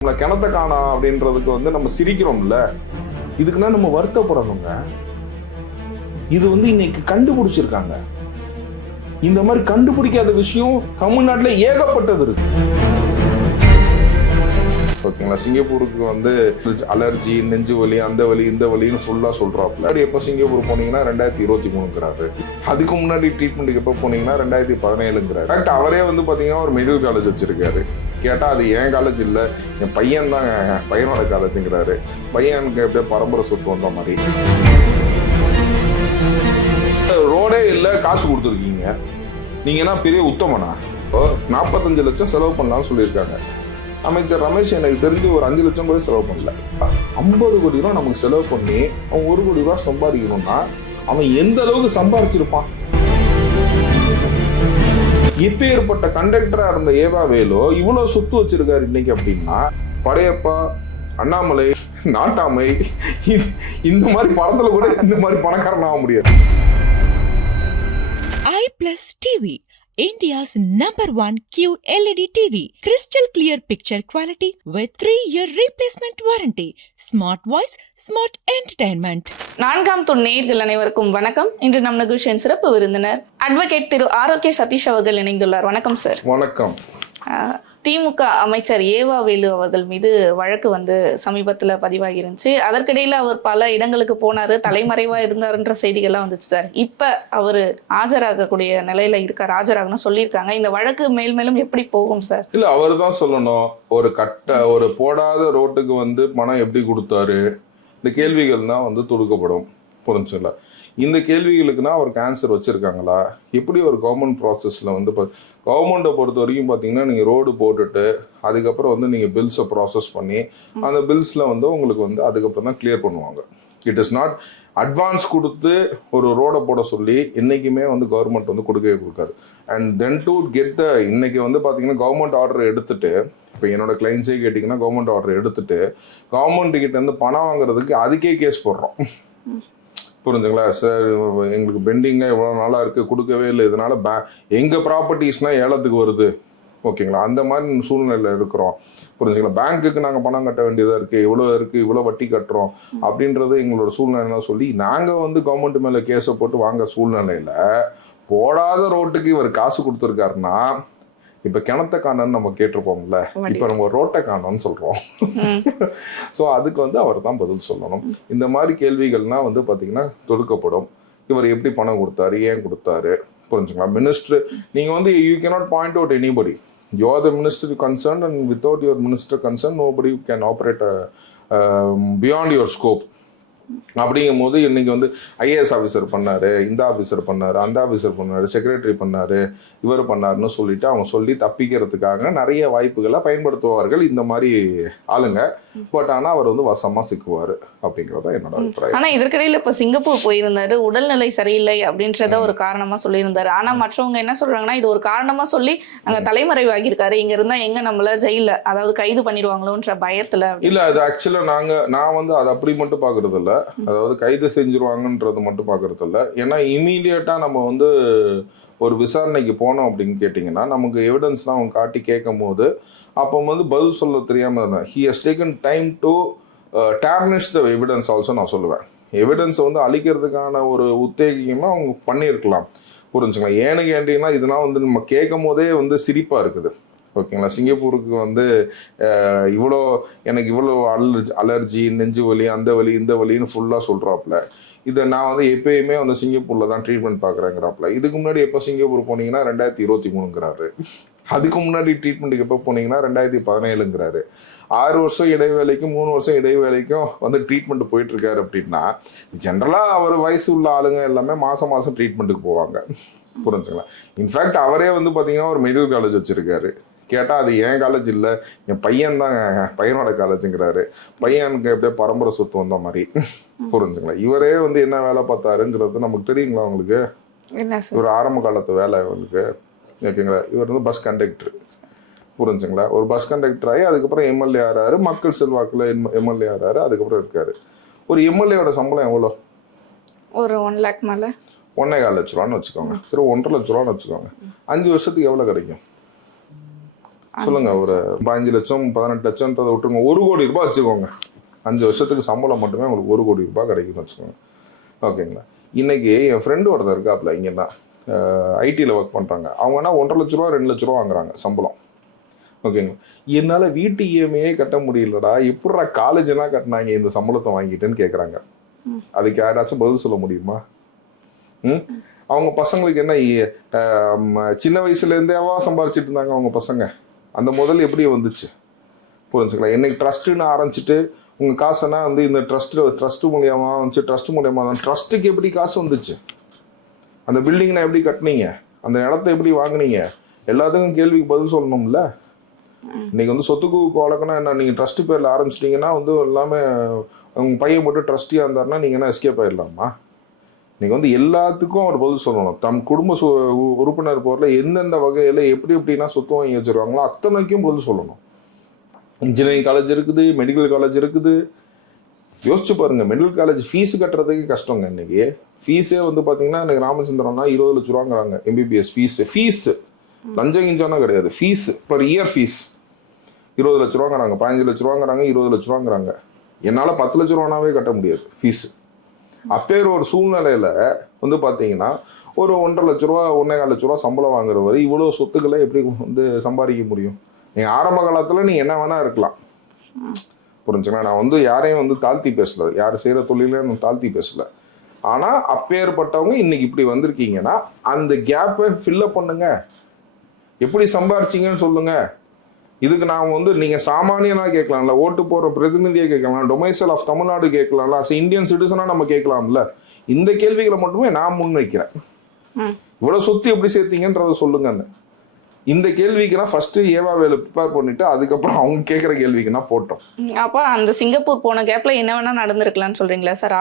கிணத்த காணா அப்படின்றதுக்கு நம்ம சிரிக்கிறோம்ல, இதுக்குன்னா நம்ம வருத்தப்படணுங்க. இது இன்னைக்கு கண்டுபிடிச்சிருக்காங்க. இந்த மாதிரி கண்டுபிடிக்காத விஷயம் தமிழ்நாட்டுல ஏகப்பட்டது இருக்கு. ஓகேங்களா, சிங்கப்பூருக்கு அலர்ஜி, நெஞ்சு வலி, அந்த வலி, இந்த வலின்னு ஃபுல்லா சொல்றாப்புல. எப்போ சிங்கப்பூர் போனீங்கன்னா 2023ங்கிறாரு. அதுக்கு முன்னாடி ட்ரீட்மெண்ட்டுக்கு எப்போ போனீங்கன்னா 2017ங்கிறாரு. கரெக்ட். அவரே பாத்தீங்கன்னா ஒரு மெடிக்கல் காலேஜ் வச்சிருக்காரு. கேட்டா அது என் காலேஜ் இல்ல, என் பையன் தான், பையனோட காலேஜுங்கிறாரு. பையனுக்கு எப்படியே பரம்பரை சொத்து வந்த மாதிரி. ரோடே இல்ல, காசு கொடுத்துருக்கீங்க. நீங்க என்ன பெரிய உத்தமனா? 45 லட்சம் செலவு பண்ணலாம்னு சொல்லியிருக்காங்க. அமைச்சர் ரமேஷ் எனக்கு தெரிஞ்சு ஒரு 5 லட்சம் கூட செலவு பண்ணல. 50 கோடி ரூபா நமக்கு செலவு பண்ணி அவன் 1 கோடி ரூபா சம்பாதிக்கணும்னா அவன் எந்த அளவுக்கு சம்பாதிச்சிருப்பான்? எப்பேற்பட்ட கண்டக்டரா இருந்த ஏவா வேலு இவ்வளவு சொத்து வச்சிருக்காரு இன்னைக்கு அப்படின்னா, படையப்பா, அண்ணாமலை, நாட்டாமை, இந்த மாதிரி படத்துல கூட இந்த மாதிரி பணக்காரன் ஆக முடியாது. iPlus TV, India's #1 QLED TV, crystal clear picture quality with 3-year replacement warranty, smart voice, smart entertainment. 4ஆம் துண் நேயர்கள் அனைவருக்கும் வணக்கம். இன்று நம் நிகழ்ச்சியின் சிறப்பு விருந்தினர் அட்வொகேட் திரு ஆரோக்கிய சதீஷ் அவர்கள் இணைந்துள்ளார். வணக்கம் சார். வணக்கம். திமுக அமைச்சர் ஏவா வேலு அவர்கள் மீது வழக்கு சமீபத்துல பதிவாகி இருந்துச்சு. அதற்கிடையில அவர் பல இடங்களுக்கு போனாரு, தலைமறைவா இருந்தாருன்ற செய்திகள்லாம் வந்துச்சு சார். இப்ப அவரு ஆஜராகக்கூடிய நிலையில இருக்காரு, ஆஜராகணும் சொல்லியிருக்காங்க. இந்த வழக்கு மேலும் எப்படி போகும் சார்? இல்ல, அவர் தான் சொல்லணும். ஒரு போடாத ரோட்டுக்கு பணம் எப்படி கொடுத்தாரு, இந்த கேள்விகள் தான் தொடுக்கப்படும். புரிஞ்சுங்களா? இந்த கேள்விகளுக்குன்னா அவருக்கு ஆன்சர் வச்சிருக்காங்களா? எப்படி ஒரு கவர்மெண்ட் ப்ராசஸ்ல கவர்மெண்ட்டை பொறுத்த வரைக்கும் பார்த்தீங்கன்னா, நீங்கள் ரோடு போட்டுட்டு அதுக்கப்புறம் நீங்கள் பில்ஸை ப்ராசஸ் பண்ணி அந்த பில்ஸில் உங்களுக்கு அதுக்கப்புறம் தான் கிளியர் பண்ணுவாங்க. இட் இஸ் நாட் அட்வான்ஸ் கொடுத்து ஒரு ரோடை போட சொல்லி என்றைக்குமே கவர்மெண்ட் கொடுக்கவே கொடுக்காது. அண்ட் தென் டு கெட் இன்னைக்கு பார்த்தீங்கன்னா கவர்மெண்ட் ஆர்டர் எடுத்துட்டு, இப்போ என்னோட கிளைண்ட்ஸே கேட்டிங்கன்னா கவர்மெண்ட் ஆர்டர் எடுத்துட்டு கவர்மெண்ட் கிட்ட பணம் வாங்குறதுக்கு அதுக்கே கேஸ் போடுறோம். புரிஞ்சுங்களா சார்? எங்களுக்கு பெண்டிங்காக இவ்வளோ நாளாக இருக்குது, கொடுக்கவே இல்லை, இதனால எங்கள் ப்ராப்பர்ட்டிஸ்னால் ஏலத்துக்கு வருது. ஓகேங்களா? அந்த மாதிரி சூழ்நிலையில் இருக்கிறோம். புரிஞ்சுங்களா? பேங்க்குக்கு நாங்கள் பணம் கட்ட வேண்டியதாக இருக்குது, இவ்வளோ வட்டி கட்டுறோம் அப்படின்றது எங்களோட சூழ்நிலைலாம் சொல்லி நாங்கள் கவர்மெண்ட் மேலே கேஸை போட்டு வாங்க சூழ்நிலையில் போடாத ரோட்டுக்கு இவர் காசு கொடுத்துருக்காருன்னா, இப்ப கிணத்த காணன்னு நம்ம கேட்டிருப்போம்ல, இப்ப நம்ம ரோட்டை காணோம்னு சொல்றோம். ஸோ அதுக்கு அவர் தான் பதில் சொல்லணும். இந்த மாதிரி கேள்விகள்னா பாத்தீங்கன்னா தொடுக்கப்படும். இவர் எப்படி பணம் கொடுத்தாரு, ஏன் கொடுத்தாரு? புரிஞ்சுங்களா? மினிஸ்டர் நீங்க you cannot point out anybody. You are the minister concern and without your minister concern nobody can operate beyond your scope. அப்படிங்கும் போது இன்னைக்கு ஐஏஎஸ் ஆஃபீஸர் பண்ணாரு, இந்த ஆஃபீஸர் பண்ணாரு, அந்த ஆஃபீஸர் பண்ணாரு, செக்ரட்டரி பண்ணாரு, இவர் பண்ணாருன்னு சொல்லிட்டு அவங்க சொல்லி தப்பிக்கிறதுக்காக நிறைய வாய்ப்புகளை பயன்படுத்துவார்கள் இந்த மாதிரி ஆளுங்க. பட் ஆனால் அவர் வசமா சிக்குவாரு அப்படிங்கிறத என்னோட அபிப்பிராயம். ஆனா இதற்கிடையில இப்ப சிங்கப்பூர் போயிருந்தாரு, உடல்நிலை சரியில்லை அப்படின்றத ஒரு காரணமா சொல்லியிருந்தாரு. ஆனா மற்றவங்க என்ன சொல்றாங்கன்னா, இது ஒரு காரணமா சொல்லி அங்க தலைமறைவாகி இருக்காரு, இங்க இருந்தா எங்க நம்மள ஜெயில அதாவது கைது பண்ணிடுவாங்களோன்ற பயத்துல. இல்ல, அது ஆக்சுவலா நான் அது அப்படி மட்டும் பாக்குறது இல்ல, அதாவது கைது செஞ்சிருவாங்கன்றது மட்டும் பாக்குறது இல்ல. ஏன்னா இமீடியட்டா நம்ம ஒரு விசாரணைக்கு போனோம் அப்படின்னு கேட்டிங்கன்னா, நமக்கு எவிடன்ஸ் தான் அவங்க காட்டி கேட்கும் போது அப்போ பதில் சொல்ல தெரியாம இருந்தேன். He has taken time to tarnish the evidence also. நான் சொல்லுவேன், எவிடன்ஸை அழிக்கிறதுக்கான ஒரு உத்தேகமாக அவங்க பண்ணியிருக்கலாம். புரிஞ்சுங்களா? ஏன்னு கேட்டீங்கன்னா, இதெல்லாம் நம்ம கேட்கும் போதே சிரிப்பாக இருக்குது. ஓகேங்களா? சிங்கப்பூருக்கு எனக்கு இவ்வளோ அலர்ஜி, நெஞ்சு வலி, அந்த வலி, இந்த வலின்னு ஃபுல்லாக சொல்கிறாப்புல. இதை நான் எப்பயுமே சிங்கப்பூரில் தான் ட்ரீட்மெண்ட் பார்க்குறேங்கிறாப்புல. இதுக்கு முன்னாடி எப்போ சிங்கப்பூர் போனீங்கன்னா 2023ங்கிறாரு. அதுக்கு முன்னாடி ட்ரீட்மெண்ட்டுக்கு எப்போ போனீங்கன்னா 2017ங்கிறாரு. 6 வருஷம் இடைவேளைக்கும் 3 வருஷம் இடைவேளைக்கும் ட்ரீட்மெண்ட் போயிட்டு இருக்காரு. அப்படின்னா ஜென்ரலாக அவர் வயசு உள்ள ஆளுங்க எல்லாமே மாதம் ட்ரீட்மெண்ட்டுக்கு போவாங்க. புரிஞ்சுங்களா? இன்ஃபேக்ட் அவரே பார்த்தீங்கன்னா ஒரு மெடிக்கல் காலேஜ் வச்சிருக்காரு. கேட்டால் அது என் காலேஜ் இல்லை, என் பையன் தான், பையனோட காலேஜுங்கிறாரு. பையனுக்கு எப்படியே பரம்பரை சொத்து வந்த மாதிரி. புரிஞ்சுங்களா? இவரே என்ன வேலை பார்த்தாருங்கிறது நமக்கு தெரியுங்களா உங்களுக்கு? ஒரு ஆரம்ப காலத்து வேலை அவனுக்கு. ஓகேங்களா? இவர் பஸ் கண்டக்டர். புரிஞ்சுங்களா? ஒரு பஸ் கண்டக்டர் ஆகி அதுக்கப்புறம் எம்எல்ஏ ஆறாரு, மக்கள் செல்வாக்கில் எம்எல்ஏ ஆறாரு, அதுக்கப்புறம் இருக்காரு. ஒரு எம்எல்ஏவோட சம்பளம் எவ்வளோ? ஒரு 1 lakh மேல, 1.25 லட்ச ரூபான்னு வச்சுக்கோங்க. சரி, 1.5 லட்ச ரூபான்னு வச்சுக்கோங்க. 5 வருஷத்துக்கு எவ்வளோ கிடைக்கும்? சொல்லுங்க, ஒரு 5 லட்சம் 18 லட்சம்ன்றதை விட்டுருங்க, 1 கோடி ரூபாய் வச்சுக்கோங்க. 5 வருஷத்துக்கு சம்பளம் மட்டுமே உங்களுக்கு 1 கோடி ரூபாய் கிடைக்கும்னு வச்சுக்கோங்க. ஓகேங்களா? இன்னைக்கு என் ஃப்ரெண்டு ஒருத்தர் இருக்காப்புல, இங்கன்னா ஐடியில் ஒர்க் பண்ணுறாங்க. அவங்கன்னா 1.5 லட்ச ரூபா 2 லட்ச ரூபா வாங்குறாங்க சம்பளம். ஓகேங்களா? என்னால் வீட்டு இஎம்ஐயே கட்ட முடியலடா, எப்படா காலேஜ் எல்லாம் கட்டினாங்க இந்த சம்பளத்தை வாங்கிட்டேன்னு கேட்குறாங்க. அதுக்கு யாராச்சும் பதில் சொல்ல முடியுமா? அவங்க பசங்களுக்கு என்ன சின்ன வயசுலேருந்தேவா சம்பாரிச்சிட்டு இருந்தாங்க அவங்க பசங்க? அந்த முதல் எப்படி வந்துச்சு? புரிஞ்சுக்கலாம். என்னைக்கு ட்ரஸ்ட்டுன்னு ஆரம்பிச்சுட்டு உங்கள் காசைனா வந்து இந்த ட்ரஸ்ட் மூலியமாக வந்துச்சு, ட்ரஸ்ட் மூலியமாக தான். ட்ரஸ்ட்டுக்கு எப்படி காசு வந்துச்சு? அந்த பில்டிங்னா எப்படி கட்டினீங்க? அந்த இடத்த எப்படி வாங்கினீங்க? எல்லாத்துக்கும் கேள்விக்கு பதில் சொல்லணும்ல. இன்னைக்கு வந்து சொத்துக்கு வழக்கம்னா என்ன, நீங்கள் ட்ரஸ்ட் பேரில் ஆரம்பிச்சிட்டிங்கன்னா வந்து எல்லாமே உங்கள் பையன் மட்டும் ட்ரஸ்டியாக இருந்தாருன்னா நீங்கள் என்ன எஸ்கேப் ஆகிடலாமா? இன்னைக்கு வந்து எல்லாத்துக்கும் அவர் பதில் சொல்லணும். தம் குடும்ப உறுப்பினர் போரில் எந்தெந்த வகையில் எப்படி எப்படின்னா சொத்து வாங்கி வச்சுருவாங்களோ அத்தனைக்கும் பதில் சொல்லணும். இன்ஜினியரிங் காலேஜ் இருக்குது, மெடிக்கல் காலேஜ் இருக்குது. யோசிச்சு பாருங்க, மெடிக்கல் காலேஜ் ஃபீஸ் கட்டுறதுக்கு கஷ்டங்க. இன்னைக்கு ஃபீஸே வந்து பார்த்தீங்கன்னா எனக்கு ராமச்சந்திரம்னா 20 லட்ச ரூபாங்கிறாங்க எம்பிபிஎஸ் ஃபீஸு. லஞ்சம் கிஞ்சம்னா கிடையாது, ஃபீஸ் பர் இயர் ஃபீஸ் 20 லட்ச ரூபாங்கிறாங்க, 15 லட்ச ரூபாங்கிறாங்க, 20 லட்ச ரூபாங்கிறாங்க. என்னால் 10 லட்ச ரூபானாவே கட்ட முடியாது ஃபீஸு. அப்பேர் ஒரு சூழ்நிலையில் வந்து பார்த்தீங்கன்னா ஒரு 1.5 லட்ச ரூபா 1.25 லட்ச ரூபா சம்பளம் வாங்குறவரை இவ்வளோ சொத்துக்களை எப்படி வந்து சம்பாதிக்க முடியும்? நீங்கள் ஆரம்ப காலத்தில் நீங்கள் என்ன வேணா இருக்கலாம். புரிஞ்சுங்களா? நான் வந்து யாரையும் வந்து தாழ்த்தி பேசல, யார் செய்கிற தொழிலே நான் தாழ்த்தி பேசல. ஆனால் அப்பேற்பட்டவங்க இன்னைக்கு இப்படி வந்திருக்கீங்கன்னா அந்த கேப்பை ஃபில்லப் பண்ணுங்க. எப்படி சம்பாரிச்சிங்கன்னு சொல்லுங்க. இதுக்கு நான் வந்து நீங்கள் சாமானியனாக கேட்கலாம்ல, ஓட்டு போகிற பிரதிநிதியை கேட்கலாம், டொமைசல் ஆஃப் தமிழ்நாடு கேட்கலாம்ல, அஸ் இந்தியன் சிட்டிசனாக நம்ம கேட்கலாம்ல. இந்த கேள்விகளை மட்டுமே நான் முன்வைக்கிறேன். இவ்வளோ சொத்து எப்படி சேர்த்தீங்கன்றத சொல்லுங்கன்னு. இந்த கேள்விக்குனா ஃபர்ஸ்ட் ஏவாவேலு ப்ரிப்பேர் பண்ணிட்டு அதுக்கப்புறம் அவங்க கேட்குற கேள்விக்குனா போட்டோம். அப்போ அந்த சிங்கப்பூர் போன கேப்ல என்ன வேணா நடந்திருக்கலாம்னு சொல்றீங்களா சார்?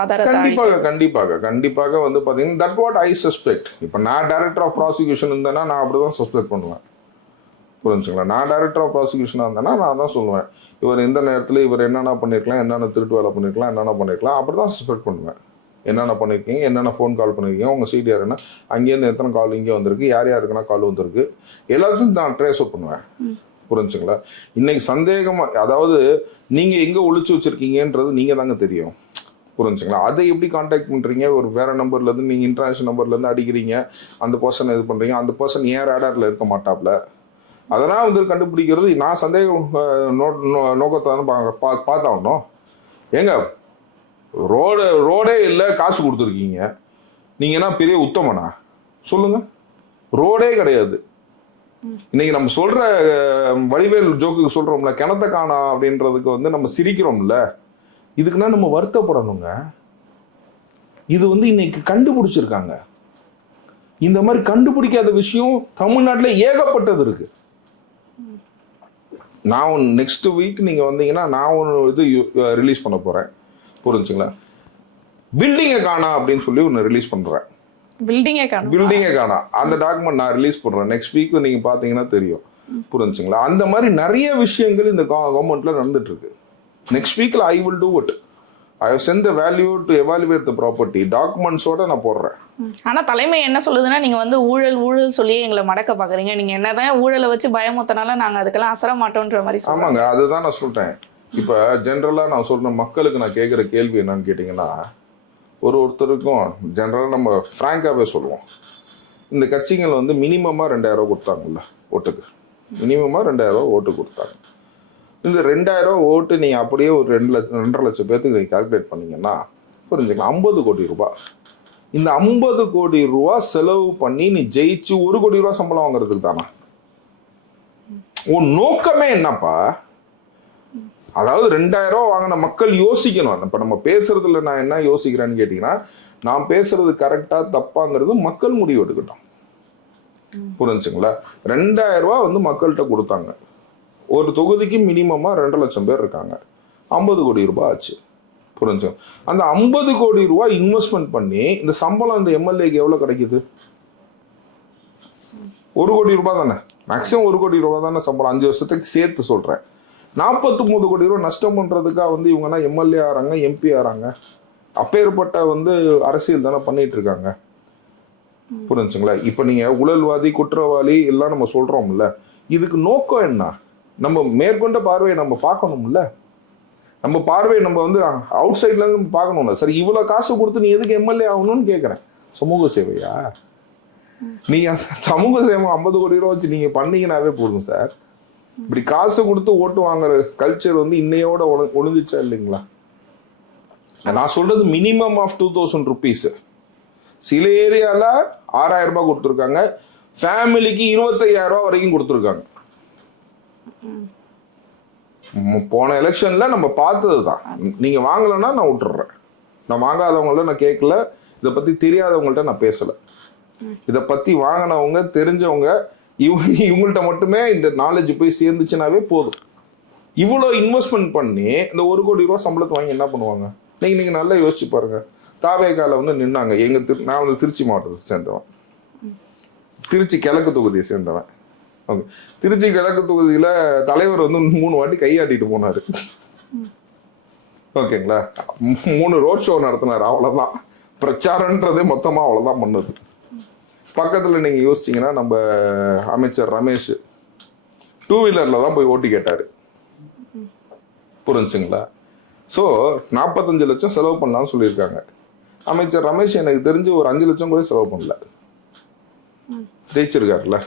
கண்டிப்பாக வந்து பார்த்தீங்கன்னா தட் வாட் ஐ சஸ்பெக்ட். இப்போ நான் டைரக்டர் ஆஃப் ப்ராசிக்யூஷன் இருந்தேன்னா நான் அப்படிதான் சஸ்பெக்ட் பண்ணுவேன். புரிஞ்சுங்களா? நான் டைரக்டர் ஆஃப் ப்ராசிக்யூஷனாக இருந்தேன்னா நான் தான் சொல்லுவேன், இவர் எந்த நேரத்தில் இவர் என்னென்ன பண்ணியிருக்கலாம், என்னென்ன திருட்டு வேலை பண்ணியிருக்கலாம், என்னென்ன பண்ணியிருக்கலாம், அப்படி தான் சஸ்பெக்ட் பண்ணுவேன். என்னென்ன பண்ணியிருக்கீங்க, என்னென்ன ஃபோன் கால் பண்ணியிருக்கீங்க, உங்கள் சிடிஆர் என்ன, அங்கேருந்து எத்தனை கால் இங்கே வந்திருக்கு, யார் யாருக்குன்னா கால் வந்திருக்கு, எல்லாத்தையும் நான் ட்ரேஸ் அவுட் பண்ணுவேன். புரிஞ்சுங்களா? இன்னைக்கு சந்தேகமாக, அதாவது நீங்கள் எங்கே ஒழிச்சு வச்சுருக்கீங்கன்றது நீங்கள் தாங்க தெரியும். புரிஞ்சுங்களா? அதை எப்படி கான்டாக்ட் பண்ணுறீங்க? ஒரு வேறு நம்பர்லேருந்து நீங்கள் இன்டர்நேஷனல் நம்பர்லேருந்து அடிக்கிறீங்க, அந்த பர்சன் இது பண்ணுறீங்க, அந்த பர்சன் ஏன் ரேடாரில் இருக்க மாட்டாப்ல. அதெல்லாம் வந்து கண்டுபிடிக்கிறது நான் சந்தேகம் நோக்கத்தான பார்த்தாகணும். ஏங்க ரோடே இல்லை, காசு கொடுத்துருக்கீங்க, நீங்கள் என்ன பெரிய உத்தமனா? சொல்லுங்க. ரோடே கிடையாது. இன்னைக்கு நம்ம சொல்ற வடிவேல் ஜோக்குக்கு சொல்றோம்ல, கிணத்த காணா அப்படின்றதுக்கு வந்து நம்ம சிரிக்கிறோம்ல, இதுக்குன்னா நம்ம வருத்தப்படணுங்க. இது வந்து இன்னைக்கு கண்டுபிடிச்சிருக்காங்க. இந்த மாதிரி கண்டுபிடிக்காத விஷயம் தமிழ்நாட்டில் ஏகப்பட்டது இருக்கு. நான் நெக்ஸ்ட் வீக் நீங்க வந்தீங்கன்னா நான் ஒன்று இது ரிலீஸ் பண்ண போறேன். புரிஞ்சுங்களா? பில்டிங்கை காணா அப்படின்னு சொல்லி ஒன்று ரிலீஸ் பண்றேன். பில்டிங்கை காணா அந்த டாக்குமெண்ட் நான் ரிலீஸ் பண்றேன். நெக்ஸ்ட் வீக் நீங்க பாத்தீங்கன்னா தெரியும். புரிஞ்சுங்களா? அந்த மாதிரி நிறைய விஷயங்கள் இந்த கவர்மெண்ட்ல நடந்துட்டு இருக்கு. நெக்ஸ்ட் வீக்ல I will do it. I have sent the value to evaluate the property டாக்குமெண்ட்ஸோட நான் போடுறேன். ஆனா தலைமை என்ன சொல்லுதுன்னா, நீங்க வந்து ஊழல் சொல்லியே எங்களை மடக்க பாக்குறீங்க, நீங்க என்னதான் ஊழலை வச்சு பயமுத்தனால நாங்க அதுக்கெல்லாம் அசர மாட்டோம்ன்ற மாதிரி. ஆமாங்க, அதுதான் நான் சொல்றேன். இப்ப ஜென்ரலா நான் சொல்றேன், மக்களுக்கு நான் கேட்கிற கேள்வி என்னன்னு கேட்டீங்கன்னா, ஒருத்தருக்கும் ஜென்ரலா நம்ம பிராங்காவே சொல்லுவோம், இந்த கட்சிகள் வந்து மினிமமா 2000 ரூபாய் கொடுத்தாங்கல்ல ஓட்டுக்கு, மினிமமா 2000 ரூபாய் ஓட்டு கொடுத்தாங்க. இந்த 2000 ரூபாய் ஓட்டு நீங்க அப்படியே ஒரு 2 லட்சம் பேர்த்துக்கு நீங்க கால்குலேட் பண்ணீங்கன்னா புரிஞ்சுக்கலாம், 50 கோடி ரூபாய். இந்த 50 கோடி ரூபாய் செலவு பண்ணி நீ ஜெயிச்சு 1 கோடி ரூபாய் சம்பளம் வாங்குறதுக்கு தானா? உன் நோக்கமே என்னப்பா? அதாவது 2000 ரூபாய் வாங்கின மக்கள் யோசிக்கணும். இப்ப நம்ம பேசுறதுல நான் என்ன யோசிக்கிறேன்னு கேட்டீங்கன்னா, நான் பேசுறது கரெக்டா தப்பாங்கிறது மக்கள் முடிவு எடுக்கட்டும். புரிஞ்சுங்களா? 2000 ரூபாய் வந்து மக்கள்கிட்ட கொடுத்தாங்க. ஒரு தொகுதிக்கு மினிமமா 2 லட்சம் பேர் இருக்காங்க, 50 கோடி ரூபாய் ஆச்சு. புரிஞ்சு? அந்த 50 கோடி ரூபாய் இன்வெஸ்ட்மெண்ட் பண்ணி இந்த சம்பளம் இந்த எம்எல்ஏக்கு எவ்வளவு கிடைக்குது? 1 கோடி ரூபாய் தானே, மேக்சிமம் 1 கோடி ரூபாய் தானே சம்பளம், 5 வருஷத்துக்கு சேர்த்து சொல்றேன். 49 கோடி ரூபாய் நஷ்டம் பண்றதுக்காக வந்து இவங்கன்னா எம்எல்ஏ ஆறாங்க, எம்பி ஆறாங்க. அப்பேற்பட்ட வந்து அரசியல் தானே பண்ணிட்டு இருக்காங்க. புரிஞ்சுங்களா? இப்ப நீங்க ஊழல்வாதி, குற்றவாளி எல்லாம் நம்ம சொல்றோம்ல, இதுக்கு நோக்கம் என்ன? நம்ம மேற்கொண்ட பார்வையை நம்ம பார்க்கணும்ல. நம்ம பார்வையை நம்ம வந்து அவுட் சைட்ல இருந்து பார்க்கணும்ல. சரி, இவ்வளவு காசு கொடுத்து நீ எதுக்கு எம்எல்ஏ ஆகணும்னு கேட்கறேன். சமூக சேவையா? நீங்க சமூக சேவை 50 கோடி ரூபா வச்சு நீங்க பண்ணீங்கன்னாவே போதும் சார். இப்படி காசு கொடுத்து ஓட்டு வாங்குற கல்ச்சர் வந்து இன்னையோட ஒழுங்குச்சா இல்லைங்களா? நான் சொல்றது மினிமம் ஆஃப் 2000 ருபீஸ். சில ஏரியால 6000 ரூபாய் கொடுத்துருக்காங்க, ஃபேமிலிக்கு 25000 ரூபாய் வரைக்கும் கொடுத்துருக்காங்க. போன எலெக்ஷன்ல நம்ம பார்த்தது தான். நீங்க வாங்கலைன்னா நான் விட்டுறேன். நான் வாங்காதவங்கள்ட்ட நான் கேட்கல, இதை பத்தி தெரியாதவங்கள்ட்ட நான் பேசல. இதை பத்தி வாங்கினவங்க தெரிஞ்சவங்க இவங்கள்ட்ட மட்டுமே இந்த நாலேஜ் போய் சேர்ந்துச்சுனாவே போதும். இவ்வளோ இன்வெஸ்ட்மெண்ட் பண்ணி இந்த 1 கோடி ரூபா சம்பளத்தை வாங்கி என்ன பண்ணுவாங்க? நீங்க நல்லா யோசிச்சு பாருங்க. தாவேகால வந்து நின்னாங்க. நான் வந்து திருச்சி மாவட்டத்தை சேர்ந்தவன், திருச்சி கிழக்கு தொகுதியை சேர்ந்தவன். ஓகே, திருச்சி கிழக்கு தொகுதியில தலைவர் வந்து 3 வாட்டி கையாட்டிட்டு போனாரு. ஓகேங்களா, 3 ரோட் ஷோ நடத்தினாரு. அவ்வளவுதான் பிரச்சாரம்ன்றதே மொத்தமா அவ்வளவுதான் பண்ணது. பக்கத்துல நீங்க யோசிச்சீங்கன்னா நம்ம அமைச்சர் ரமேஷ் 2 வீலர்ல தான் போய் ஓட்டு கேட்டாரு. புரிஞ்சுங்களா? ஸோ 45 லட்சம் செலவு பண்ணலாம்னு சொல்லியிருக்காங்க. அமைச்சர் ரமேஷ் எனக்கு தெரிஞ்சு ஒரு 5 லட்சம் கூட செலவு பண்ணல, ஜெயிச்சிருக்காருல்ல.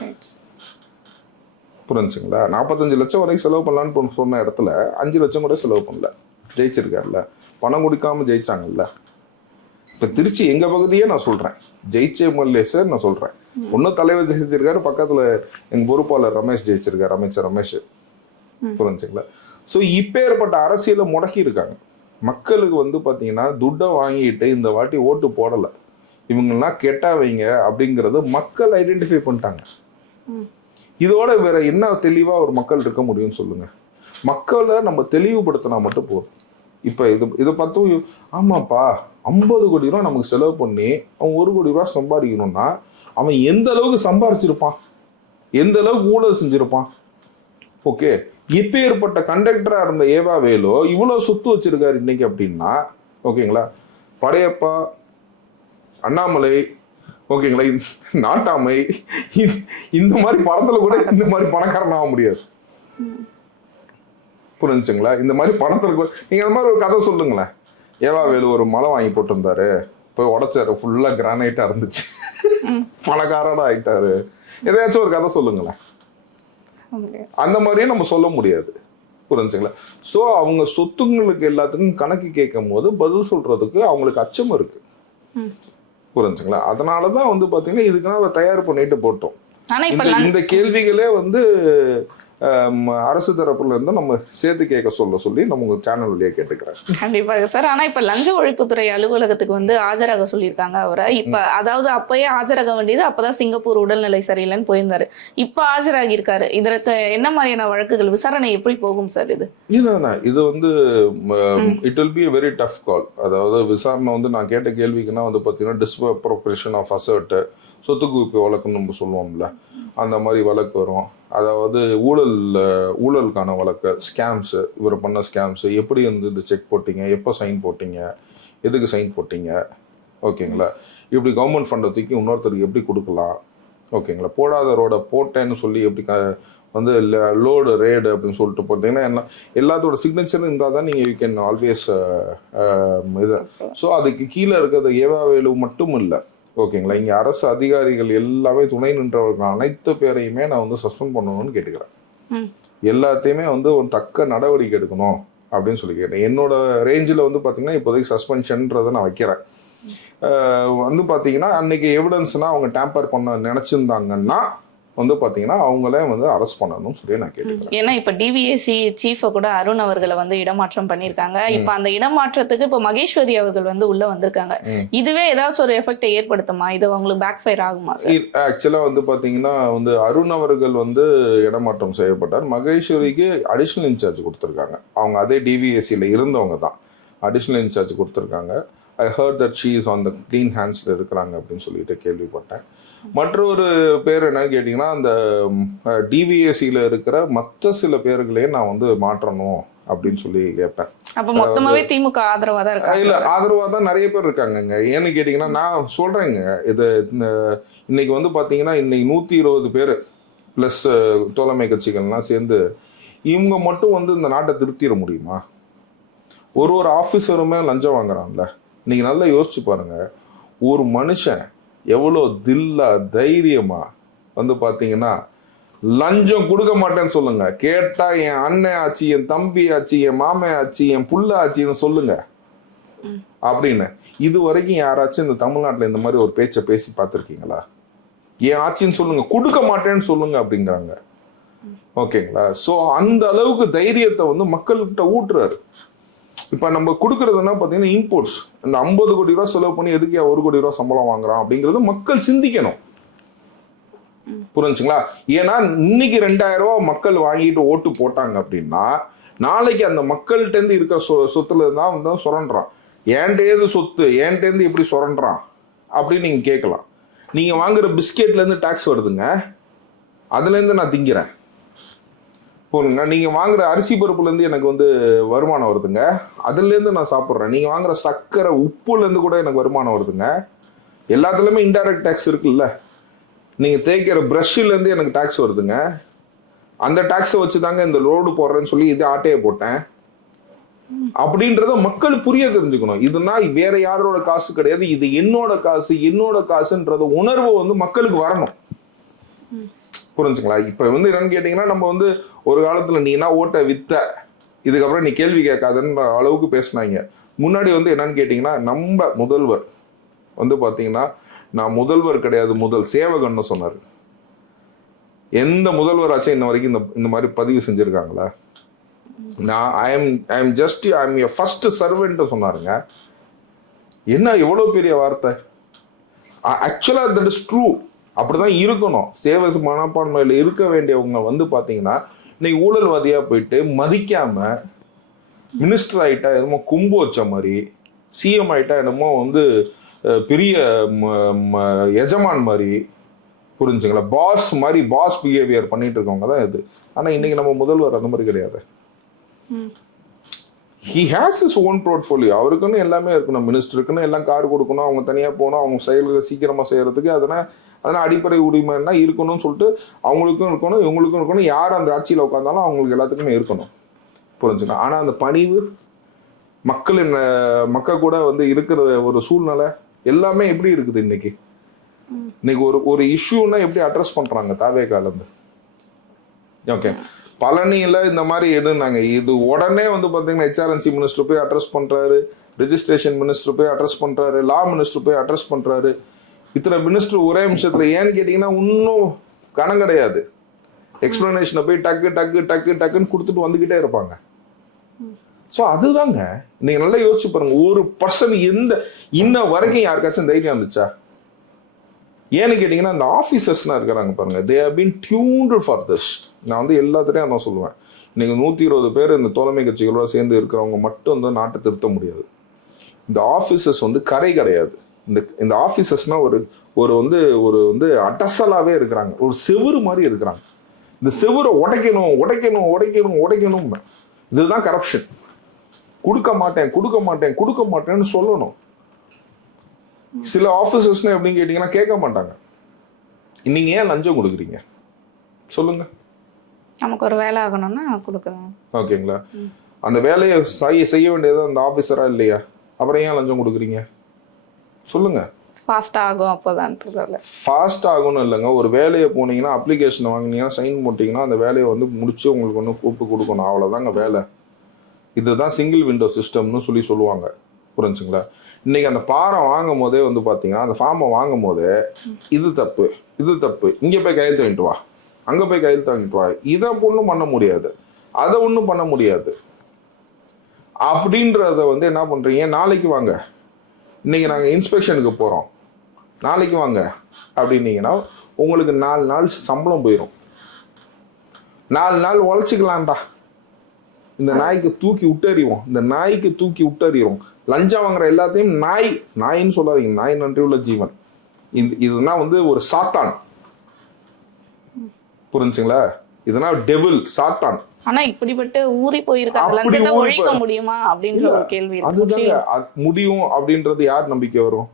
புரிஞ்சுங்களா? 45 லட்சம் வரைக்கும் செலவு பண்ணலான்னு சொன்ன இடத்துல 5 லட்சம் கூட செலவு பண்ணல, ஜெயிச்சிருக்காருல்ல. பணம் கொடுக்காம ஜெயிச்சாங்கல்ல. இப்ப திருச்சி எங்க பகுதியே நான் சொல்றேன், ஜெயிச்ச எம்எல்ஏ சார் நான் சொல்றேன். ஒன்னும் தலைவர் ஜெயிச்சிருக்காரு, பக்கத்துல எங்க பொறுப்பாளர் ரமேஷ் ஜெயிச்சிருக்காரு, அமைச்சர் ரமேஷ். புரிஞ்சுங்களா? ஸோ இப்பேற்பட்ட அரசியலை முடக்கி இருக்காங்க. மக்களுக்கு வந்து பாத்தீங்கன்னா துட்டை வாங்கிட்டு இந்த வாட்டி ஓட்டு போடல, இவங்கெல்லாம் கெட்டாவைங்க அப்படிங்கறது மக்கள் ஐடென்டிஃபை பண்ணிட்டாங்க. இதோட வேற என்ன தெளிவா ஒரு மக்கள் இருக்க முடியும்னு சொல்லுங்க? மக்களை நம்ம தெளிவுபடுத்தினா மட்டும் போதும். இப்ப இதை பார்த்தும் ஆமாப்பா 50 கோடி ரூபா நமக்கு செலவு பண்ணி அவன் 1 கோடி ரூபா சம்பாதிக்கணும்னா அவன் எந்த அளவுக்கு சம்பாரிச்சிருப்பான், எந்த அளவுக்கு ஊழல் செஞ்சிருப்பான். ஓகே, இப்ப ஏற்பட்ட கண்டக்டரா இருந்த ஏவா வேலு இவ்வளவு சொத்து வச்சிருக்காரு இன்னைக்கு அப்படின்னா, ஓகேங்களா, படையப்பா, அண்ணாமலை, ஓகேங்களா, நாட்டாமை, இந்த மாதிரி படத்துல கூட இந்த மாதிரி பணக்காரன் ஆக முடியாது. புரிஞ்சுங்களா? இந்த மாதிரி படத்துல கூட நீங்க அந்த மாதிரி ஒரு கதை சொல்லுங்களேன். ஏவா வேலு ஒரு மலை வாங்கி போட்டிருந்தாரு, போய் உடைச்சாரு, ஃபுல்லா கிரானைட்டா இருந்துச்சு, பணக்காரடா ஆயிட்டாரு. எதையாச்சும் ஒரு கதை சொல்லுங்களேன். அந்த மாதிரியே நம்ம சொல்ல முடியாது. புரிஞ்சுங்களா? ஸோ அவங்க சொத்துங்களுக்கு எல்லாத்துக்கும் கணக்கு கேட்கும் போது பதில் சொல்றதுக்கு அவங்களுக்கு அச்சம் இருக்கு. புரிஞ்சுங்களா? அதனாலதான் வந்து பாத்தீங்கன்னா இதுக்கு தயார் பண்ணிட்டு போட்டோம். இந்த கேள்விகளே வந்து அரசு தரப்புல இருந்து நம்ம சேர்த்து கேட்க சொல்லி நம்ம உங்க சேனல் வழியா கேட்டுக்கிறேன். கண்டிப்பாக சார். ஆனா இப்ப லஞ்ச ஒழிப்புத்துறை அலுவலகத்துக்கு வந்து ஆஜராக சொல்லியிருக்காங்க அவரை. இப்ப அதாவது அப்பயே ஆஜராக வேண்டியது, அப்பதான் சிங்கப்பூர் உடல்நிலை சரியில்லைன்னு போயிருந்தாரு. இப்ப ஆஜராகி இருக்காரு. இதற்கு என்ன மாதிரியான வழக்குகள், விசாரணை எப்படி போகும் சார்? இது வந்து it will be very tough call. அதாவது விசாரணை வந்து நான் கேட்ட கேள்விக்குன்னா வந்து பாத்தீங்கன்னா டிஸ்அப்ரோப்ரியேஷன் ஆஃப் அசர்ட், சொத்து குவிப்பு வழக்குன்னு நம்ம சொல்லுவோம்ல, அந்த மாதிரி வழக்கு வரும். அதாவது ஊழலுக்கான வழக்கு, ஸ்கேம்ஸ், இவர் பண்ண ஸ்கேம்ஸ், எப்படி வந்து இந்த செக் போட்டீங்க, எப்போ சைன் போட்டீங்க, எதுக்கு சைன் போட்டீங்க, ஓகேங்களா, இப்படி கவர்மெண்ட் ஃபண்டை தூக்கி இன்னொருத்தருக்கு எப்படி கொடுக்கலாம், ஓகேங்களா, போடாத ரோட போட்டேன்னு சொல்லி எப்படி வந்து லோடு ரேடு அப்படின்னு சொல்லிட்டு போட்டீங்கன்னா என்ன, எல்லாத்தோட சிக்னேச்சர் இருந்தால் தான் நீங்கள் யூ கேன் ஆல்வேஸ் இது. ஸோ அதுக்கு கீழே இருக்கிறது ஏவா வேலு மட்டும் இல்லை, ஓகேங்களா, இங்க அரசு அதிகாரிகள் எல்லாமே துணை நின்றவர்கள் அனைத்து பேரையுமே நான் வந்து சஸ்பெண்ட் பண்ணணும்னு கேட்டுக்கிறேன். எல்லாத்தையுமே வந்து ஒரு தக்க நடவடிக்கை எடுக்கணும் அப்படின்னு சொல்லி கேட்டேன். என்னோட ரேஞ்சில் வந்து பாத்தீங்கன்னா இப்போதைக்கு சஸ்பென்ஷன்றதை நான் வைக்கிறேன். வந்து பாத்தீங்கன்னா அன்னைக்கு எவிடன்ஸ்னா அவங்க டேம்பர் பண்ண நினைச்சிருந்தாங்கன்னா வந்து பாத்தீங்கன்னா அவங்களே வந்து அரெஸ்ட் பண்ணணும்னு சொல்லி நான் கேட்டுக்கிறேன். ஏன்னா இப்ப டிவிஎஸ்சி சீஃபை கூட அருண் அவர்களை வந்து இடமாற்றம் பண்ணிருக்காங்க. இப்ப அந்த இடமாற்றத்துக்கு இப்ப மகேஸ்வரி அவர்கள் வந்து உள்ள வந்திருக்காங்க. இதுவே ஏதாச்சும் ஒரு எஃபெக்ட் ஏற்படுத்துமா? இது அவங்களுக்கு பேக் ஃபயர் ஆகுமா? ஆக்சுவலா வந்து பாத்தீங்கன்னா வந்து அருண் அவர்கள் வந்து இடமாற்றம் செய்யப்பட்டார். மகேஸ்வரிக்கு அடிஷனல் இன்சார்ஜ் கொடுத்திருக்காங்க. அவங்க அதே டிவிஎஸ்சியில இருந்தவங்க தான், அடிஷனல் இன்சார்ஜ் கொடுத்திருக்காங்க. I heard that she is on the clean ஹேண்ட்ஸ்ல இருக்கிறாங்க அப்படின்னு சொல்லிட்டு கேள்விப்பட்டேன். மற்றொரு பேர் என்னன்னு கேட்டீங்கன்னா, அந்த டிவிஎஸ்சியில இருக்கிற மற்ற சில பேர்களையும் நான் வந்து மாற்றணும் அப்படின்னு சொல்லி கேட்பேன். அப்ப மொத்தமாவே திமுக ஆதரவா தான் இருக்காங்க. இல்ல, ஆதரவா தான் நிறைய பேர் இருக்காங்க. ஏன்னு கேட்டீங்கன்னா நான் சொல்றேங்க, இது இன்னைக்கு வந்து பாத்தீங்கன்னா இன்னைக்கு 120 பேர் பிளஸ் தோழமை கட்சிகள்லாம் சேர்ந்து இவங்க மட்டும் வந்து இந்த நாட்டை திருத்திட முடியுமா? ஒரு ஆஃபீஸருமே லஞ்சம் வாங்குறான்ல. நீங்க நல்லா யோசிச்சு பாருங்க. ஒரு மனுஷன் எவ்வளோ தில்லா தைரியமா வந்து பாத்தீங்கன்னா லஞ்சம் கொடுக்க மாட்டேன்னு சொல்லுங்க, கேட்டா என் அண்ணன் ஆச்சு, என் தம்பி ஆச்சு, என் மாமன் ஆச்சு, என் புள்ள ஆச்சுன்னு சொல்லுங்க அப்படின்னு. இது வரைக்கும் யாராச்சும் இந்த தமிழ்நாட்டுல இந்த மாதிரி ஒரு பேச்சை பேசி பார்த்துருக்கீங்களா? என் ஆச்சின்னு சொல்லுங்க, கொடுக்க மாட்டேன்னு சொல்லுங்க அப்படிங்கிறாங்க. ஓகேங்களா? ஸோ அந்த அளவுக்கு தைரியத்தை வந்து மக்கள்கிட்ட ஊட்டுறாரு. இப்ப நம்ம கொடுக்கறதுன்னா பாத்தீங்கன்னா இம்போர்ட்ஸ். இந்த 50 கோடி ரூபாய் செலவு பண்ணி எதுக்கு 1 கோடி ரூபாய் சம்பளம் வாங்குறான் அப்படிங்கறது மக்கள் சிந்திக்கணும். புரிஞ்சுங்களா? ஏன்னா இன்னைக்கு 2000 ரூபாய் மக்கள் வாங்கிட்டு ஓட்டு போட்டாங்க அப்படின்னா நாளைக்கு அந்த மக்கள்கிட்ட இருந்து இருக்க சொத்துல தான் வந்து சுரண்டுறான். ஏன்டேது சொத்து, ஏன்டேந்து எப்படி சுரண்டுறான் அப்படின்னு நீங்க கேட்கலாம். நீங்க வாங்குற பிஸ்கெட்ல இருந்து டாக்ஸ் வருதுங்க, அதுல இருந்து நான் திங்கிறேன். போடுங்க. நீங்க வாங்குற அரிசி பருப்புல இருந்து எனக்கு வந்து வருமானம் வருதுங்க, அதுல இருந்து நான் சாப்பிட்றேன். நீங்க வாங்குற சர்க்கரை உப்புல இருந்து கூட எனக்கு வருமானம் வருதுங்க. எல்லாத்துலயுமே இன்டைரக்ட் டாக்ஸ் இருக்குல்ல. நீங்க தேய்க்கிற பிரஷ்ல இருந்து எனக்கு டாக்ஸ் வருதுங்க. அந்த டாக்ஸை வச்சுதாங்க இந்த ரோடு போடுறேன்னு சொல்லி இது ஆட்டையை போட்டேன் அப்படின்றத மக்கள் புரிய தெரிஞ்சுக்கணும். இதுனா வேற யாரோட காசு கிடையாது, இது என்னோட காசு, என்னோட காசுன்றத உணர்வு வந்து மக்களுக்கு வரணும். புரிஞ்சுங்களா? இப்ப வந்து என்னன்னு கேட்டீங்கன்னா, நம்ம வந்து ஒரு காலத்துல நீ என்ன ஓட்ட வித்த, இதுக்கப்புறம் நீ கேள்வி கேட்காதுன்ற அளவுக்கு பேசினாங்க. முன்னாடி வந்து என்னன்னு கேட்டீங்கன்னா, நம்ம முதல்வர் வந்து பாத்தீங்கன்னா, நான் முதல்வர் கிடையாது, முதல் சேவகன்னு சொன்னாரு. எந்த முதல்வராச்சும் இன்ன வரைக்கும் இந்த மாதிரி பதிவு செஞ்சிருக்காங்களா? நான் I am just your first servant சொன்னாருங்க. என்ன எவ்வளவு பெரிய வார்த்தை! ஆக்சுவலா தட் இஸ் ட்ரூ. அப்படிதான் இருக்கணும். சேவை மனப்பான்மையில இருக்க வேண்டியவங்க வந்து பாத்தீங்கன்னா இன்னைக்கு ஊழல்வாதியா போயிட்டு மதிக்காம மினிஸ்டர் ஆயிட்டா என்னமோ கும்பு வச்ச மாதிரி, சிஎம் ஆயிட்டா என்னமோ வந்து பெரிய எஜமான் மாதிரி, புரிஞ்சுங்களா, பாஸ் மாதிரி பாஸ் பிஹேவியர் பண்ணிட்டு இருக்கவங்க தான் இது. ஆனா இன்னைக்கு நம்ம முதல்வர் அந்த மாதிரி கிடையாது. he has his own portfolio. அவருக்குன்னு எல்லாமே இருக்கணும். மினிஸ்டருக்குன்னு எல்லாம் கார் கொடுக்கணும், அவங்க தனியா போகணும், அவங்க செயல்களை சீக்கிரமா செய்யறதுக்கு அதனால அடிப்படை உரிமைன்னா இருக்கணும்னு சொல்லிட்டு அவங்களுக்கும் இருக்கணும், இவங்களுக்கும் இருக்கணும். யார் அந்த ஆட்சியில் உட்காந்தாலும் அவங்களுக்கு எல்லாத்துக்குமே இருக்கணும். புரிஞ்சுக்கலாம். ஆனா அந்த பணிவு, மக்கள் கூட வந்து இருக்கிற ஒரு சூழ்நிலை எல்லாமே எப்படி இருக்குது இன்னைக்கு? இன்னைக்கு ஒரு இஷ்யூன்னா எப்படி அட்ரஸ் பண்றாங்க தாவேகால இருந்து? ஓகே, பழனியில இந்த மாதிரி எடுனாங்க. இது உடனே வந்து பாத்தீங்கன்னா HRNC மினிஸ்டர் போய் அட்ரஸ் பண்றாரு, ரெஜிஸ்ட்ரேஷன் மினிஸ்டர் போய் அட்ரஸ் பண்றாரு, லா மினிஸ்டர் போய் அட்ரஸ் பண்றாரு. இத்தனை மினிஸ்டர் ஒரே நிமிஷத்துல. ஏன்னு கேட்டீங்கன்னா இன்னும் கணம் கிடையாது. எக்ஸ்பிளனேஷனை போய் டக்கு டக்கு டக்கு டக்குன்னு கொடுத்துட்டு வந்துகிட்டே இருப்பாங்க. ஸோ அதுதாங்க நீங்க நல்லா யோசிச்சு பாருங்க. ஒரு பர்சன் இன்ன வரைக்கும் யாருக்காச்சும் தைரியம் இருந்துச்சா? ஏன்னு கேட்டீங்கன்னா இந்த ஆஃபீஸர்ஸ்லாம் இருக்கிறாங்க பாருங்க, they have been tuned for this. நான் வந்து எல்லாத்துலேயும் அதான் சொல்லுவேன். இன்னைக்கு 120 பேர் இந்த தோழமை கட்சிகளோட சேர்ந்து இருக்கிறவங்க மட்டும் வந்து நாட்டை திருத்த முடியாது. இந்த ஆஃபீஸர்ஸ் வந்து கரை கிடையாது. இந்த ஆஃபீஸர்ஸ்னா ஒரு அடசலாவே இருக்கிறாங்க, ஒரு செவுரு மாதிரி இருக்கிறாங்க. இந்த செவுரை உடைக்கணும் உடைக்கணும் உடைக்கணும் உடைக்கணும். இதுதான் கரப்ஷன். கொடுக்க மாட்டேன் கொடுக்க மாட்டேன் கொடுக்க மாட்டேன்னு சொல்லணும். சில ஆபீசர்ஸ்னா எப்படின்னு கேட்டீங்கன்னா கேட்க மாட்டாங்க. நீங்க ஏன் லஞ்சம் கொடுக்குறீங்க சொல்லுங்க? நமக்கு ஒரு வேலை ஆகணும்னா கொடுக்கணும். ஓகேங்களா? அந்த வேலையை செய்ய வேண்டியது அந்த ஆபீசரா இல்லையா? அப்புறம் ஏன் லஞ்சம் கொடுக்குறீங்க சொல்லுங்க? ஃபாஸ்ட் ஆகும் அப்போதான். ஃபாஸ்ட் ஆகணும் இல்லைங்க. ஒரு வேலையை போனீங்கன்னா அப்ளிகேஷன் வாங்கினீங்கன்னா சைன் போட்டீங்கன்னா அந்த வேலையை வந்து முடிச்சு உங்களுக்கு ஒன்று கூப்பிட்டு கொடுக்கணும். அவ்வளோதாங்க வேலை. இதுதான் சிங்கிள் விண்டோ சிஸ்டம்னு சொல்லுவாங்க. புரிஞ்சுங்களா? இன்னைக்கு அந்த பாரம் வாங்கும் போதே வந்து பார்த்தீங்கன்னா அந்த ஃபார்மை வாங்கும் போதே இது தப்பு இது தப்பு, இங்கே போய் கையெழுத்து வாங்கிட்டு வா, அங்கே போய் கையெழுத்து வாங்கிட்டு வா, இதை ஒன்றும் பண்ண முடியாது, அதை ஒன்றும் பண்ண முடியாது அப்படின்றத வந்து என்ன பண்ணுறீங்க? நாளைக்கு வாங்க, இன்னைக்கு நாங்கள் இன்ஸ்பெக்ஷனுக்கு போகிறோம், நாளைக்கு வாங்க அப்படின்னீங்கன்னா உங்களுக்கு 4 நாள் சம்பளம் போயிடும். 4 நாள் உழைச்சிக்கலாம்டா. இந்த நாய்க்கு தூக்கி விட்டறிவோம், இந்த நாய்க்கு தூக்கி விட்டறிவோம். லஞ்சம் வாங்குற எல்லாத்தையும் நாயின்னு சொல்லாதீங்க, நாய் நன்றி உள்ள ஜீவன். இதுனா வந்து ஒரு சாத்தான். புரிஞ்சுங்களா? இதனா டெவில், சாத்தான். ஆனா இப்படிப்பட்ட ஊறி போயிருக்காங்க, லஞ்சத்தை ஒழிக்க முடியுமா அப்படின்ற ஒரு கேள்வி. அதுதாங்க முடியும் அப்படின்றது யார் நம்பிக்கை வரும்?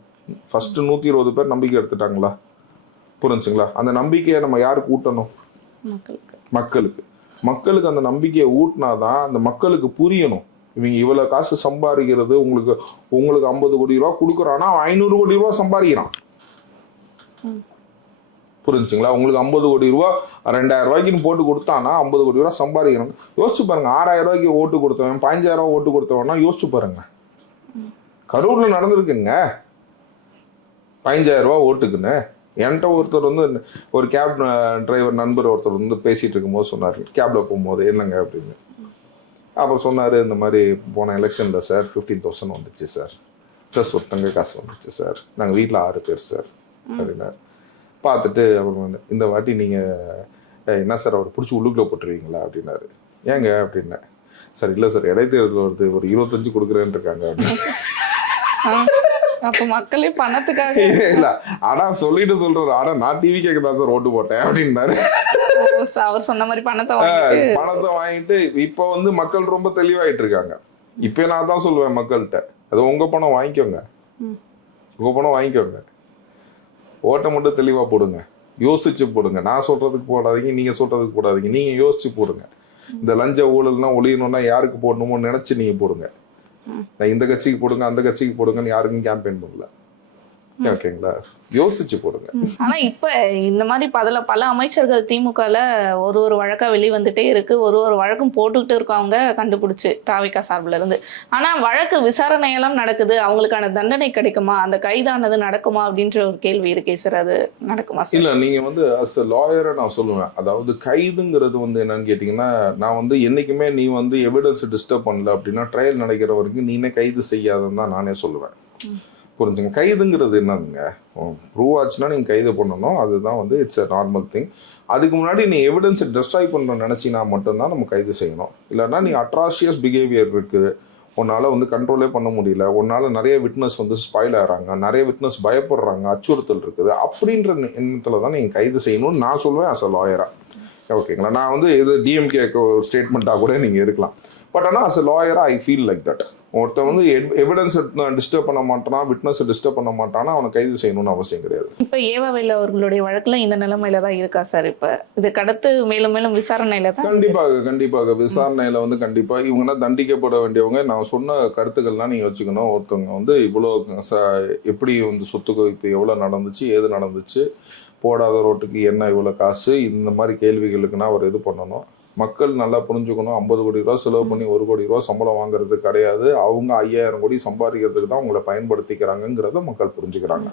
ஃபர்ஸ்ட் 120 பேர் நம்பிக்கை எடுத்துட்டாங்களா? புரிஞ்சுங்களா? அந்த நம்பிக்கையை நம்ம யாருக்கு ஊட்டணும்? மக்களுக்கு. மக்களுக்கு அந்த நம்பிக்கையை ஊட்டினாதான் அந்த மக்களுக்கு புரியணும். இவங்க இவ்வளவு காசு சம்பாதிக்கிறது, உங்களுக்கு 50 கோடி ரூபா கொடுக்குறான்னா 500 கோடி ரூபா சம்பாதிக்கிறான். புரிஞ்சுங்களா? உங்களுக்கு 50 கோடி ரூபா 2000 ரூபாய்க்குன்னு போட்டு கொடுத்தானா 50 கோடி ரூபா சம்பாதிக்கிறாங்க. யோசிச்சு பாருங்க. 6000 ரூபாய்க்கு ஓட்டு கொடுத்தவன் 15000 ரூபாய் ஓட்டு கொடுத்தவனா யோசிச்சு பாருங்க. கரூர்ல நடந்திருக்குங்க 15000 ரூபாய் ஓட்டுக்குன்னு. என்கிட்ட ஒருத்தர் வந்து ஒரு கேப் டிரைவர் நண்பர் ஒருத்தர் வந்து பேசிட்டு இருக்கும்போது சொன்னார், கேப்ல போகும்போது என்னங்க அப்படின்னு. அப்போ சொன்னார், இந்த மாதிரி போன எலெக்ஷனில் சார் 15,000 வந்துச்சு சார், ப்ளஸ் ஒருத்தங்க காசு வந்துச்சு சார், நாங்கள் வீட்டில் 6 பேர் சார் அப்படின்னாரு. பார்த்துட்டு அவர் வந்து, இந்த வாட்டி நீங்கள் என்ன சார் அவர் பிடிச்சி உள்ளுக்குள்ளே போட்டுருவீங்களா அப்படின்னாரு. ஏங்க அப்படின்னேன். சார் இல்லை சார் இடைத்தேர்தல் வருது, ஒரு 25 கொடுக்குறேன்னு இருக்காங்க அப்படின்னு. அப்ப மக்களே பணத்துக்காக இல்ல ஆனா சொல்லிட்டு சொல்றாரு, ஆனா நான் டிவி கேட்க தான் சார் ஓட்டு போட்டேன் அப்படின்னாரு. அவர் சொன்ன மாதிரி பணத்தை வாங்கிட்டு இப்ப வந்து மக்கள் ரொம்ப தெளிவாயிட்டு இருக்காங்க. இப்ப நான் தான் சொல்லுவேன் மக்கள்கிட்ட, அது உங்க பணம் வாங்கிக்கோங்க, உங்க பணம் வாங்கிக்கோங்க, ஓட்டை மட்டும் தெளிவா போடுங்க, யோசிச்சு போடுங்க. நான் சொல்றதுக்கு போடாதீங்க, நீங்க சொல்றதுக்கு போடாதீங்க, நீங்க யோசிச்சு போடுங்க. இந்த லஞ்ச ஊழல்லாம் ஒழியணும்னா யாருக்கு போடணுமோ நினைச்சு நீங்க போடுங்க. இந்த கட்சிக்கு போடுங்க அந்த கட்சிக்கு போடுங்கன்னு யாருக்கும் கேம்பெயின் பண்ணல. ஓகேங்களா? யோசிச்சு போடுங்க. ஆனா இப்ப இந்த மாதிரி பல அமைச்சர்கள் திமுகல ஒரு வழக்கா வெளிவந்துட்டே இருக்கு. ஒரு வழக்கும் போட்டுக்கிட்டு இருக்காங்க கண்டுபிடிச்சு தாவிகா சார்பில் இருந்து. ஆனா வழக்கு விசாரணை எல்லாம் நடக்குது, அவங்களுக்கான தண்டனை கிடைக்குமா, அந்த கைதானது நடக்குமா அப்படின்ற ஒரு கேள்வி இருக்கே சார், அது நடக்குமா? இல்ல நீங்க வந்து அஸ் அ லாயரை நான் சொல்லுவேன், அதாவது கைதுங்கிறது வந்து என்னன்னு கேட்டீங்கன்னா, நான் வந்து என்னைக்குமே நீ வந்து எவிடன்ஸ் டிஸ்டர்ப் பண்ணல அப்படின்னா ட்ரையல் நடக்கிற வரைக்கும் நீனே கைது செய்யாதுன்னு தான் நானே சொல்லுவேன். புரிஞ்சுங்க? கைதுங்கிறது என்னதுங்க, ப்ரூவ் ஆச்சுன்னா நீங்கள் கைது பண்ணணும், அதுதான் வந்து இட்ஸ் அ நார்மல் திங். அதுக்கு முன்னாடி நீ எவிடன்ஸை டெஸ்ட்ராய் பண்ண நினச்சினா மட்டும்தான் நம்ம கைது செய்யணும். இல்லைன்னா நீ அட்ராஷியஸ் பிஹேவியர் இருக்குது, உன்னால் வந்து கண்ட்ரோலே பண்ண முடியல, உன்னால் நிறைய விட்னஸ் வந்து ஸ்பாயில் ஆகிறாங்க, நிறைய விட்னஸ் பயப்படுறாங்க, அச்சுறுத்தல் இருக்குது, அப்படின்ற எண்ணத்தில் தான் நீங்கள் கைது செய்யணும்னு நான் சொல்லுவேன் அஸ் அ லாயராக. ஓகேங்களா? நான் வந்து இது டிஎம்கே ஸ்டேட்மெண்ட்டாக கூட நீங்கள் இருக்கலாம். பட் ஆனால் அஸ் அ லாயராக ஐ ஃபீல் லைக் தட். ஒருத்தன் வந்து எவிடன்ஸை டிஸ்டர்ப் பண்ண மாட்டானா, விட்னஸை டிஸ்டர்ப் பண்ண மாட்டானா, அவனை கைது செய்யணும்னு அவசியம் கிடையாது. இப்ப ஏவாவேலு அவர்களுடைய வழக்குல இந்த நிலைமையில தான் இருக்கா சார்? இப்ப இதுக்கு அடுத்து மேலும் மேலும் விசாரணையில தான். கண்டிப்பாக விசாரணையில வந்து கண்டிப்பா இவங்கன்னா தண்டிக்கப்பட வேண்டியவங்க. நான் சொன்ன கருத்துக்கள்லாம் நீங்க வச்சுக்கணும். ஒருத்தவங்க வந்து இவ்வளோ எப்படி வந்து சொத்து குவிப்பு எவ்வளவு நடந்துச்சு, ஏது நடந்துச்சு, போடாத ரோட்டுக்கு என்ன இவ்வளோ காசு, இந்த மாதிரி கேள்விகளுக்குன்னா அவர் இது பண்ணணும். மக்கள் நல்லா புரிஞ்சுக்கணும். 50 கோடி ரூபா செலவு பண்ணி 1 கோடி ரூபா சம்பளம் வாங்குறது கிடையாது. அவங்க 5000 கோடி சம்பாதிக்கிறதுக்கு தான் உங்களை பயன்படுத்திக்கிறாங்கிறத மக்கள் புரிஞ்சுக்கிறாங்க.